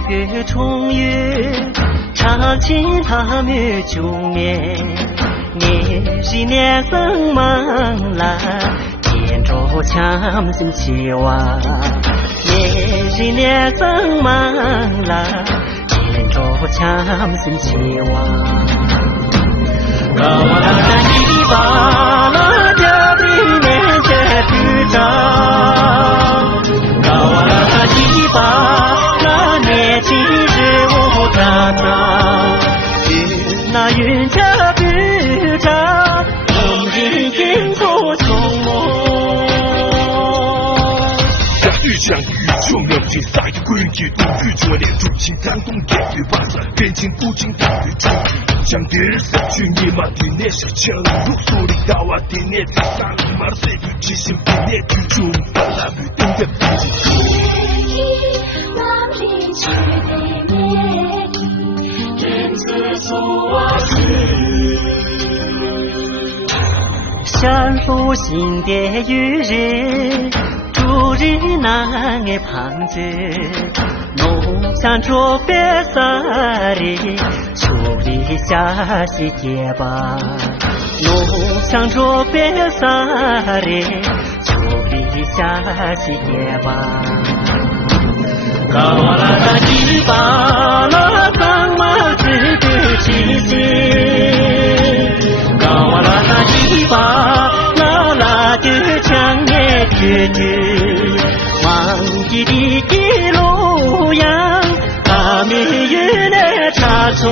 个重月，唱起他们中年，年是年生忙啦，天着强心起哇，年是年生忙啦，天着强心起哇，高啦啦一把啦家的面前去找，高啦啦一把。年轻时我打造，是那云家不着，红日天空匆忙。下雨相遇，穷人尽撒一归一冬雨作烈，如今感动夜雨瓦散，边境不尽大雨中相对失去你妈的那些强如苏里大瓦的那些山马的雨之心的那句中把那雨冬的不尽山不行的雨日，逐日难挨胖子，农场着别撒里，秋里下西结巴，农场着别撒里，秋里下西结巴，高啦啦一把啦当马子的气息，高啦啦一把啦啦的强烈决绝，忘记的路样，把命运的差错，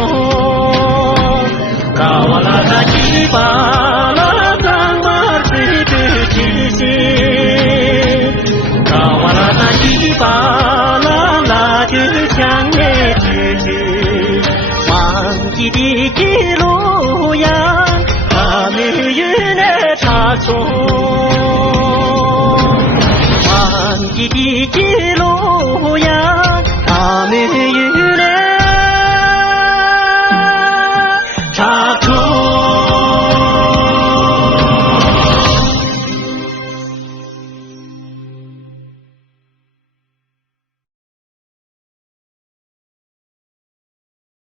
高啦啦一把啦当马子的气息，高啦啦一把。的强烈决绝，忘记的路样，把命运的差错，忘记的路样，把命运。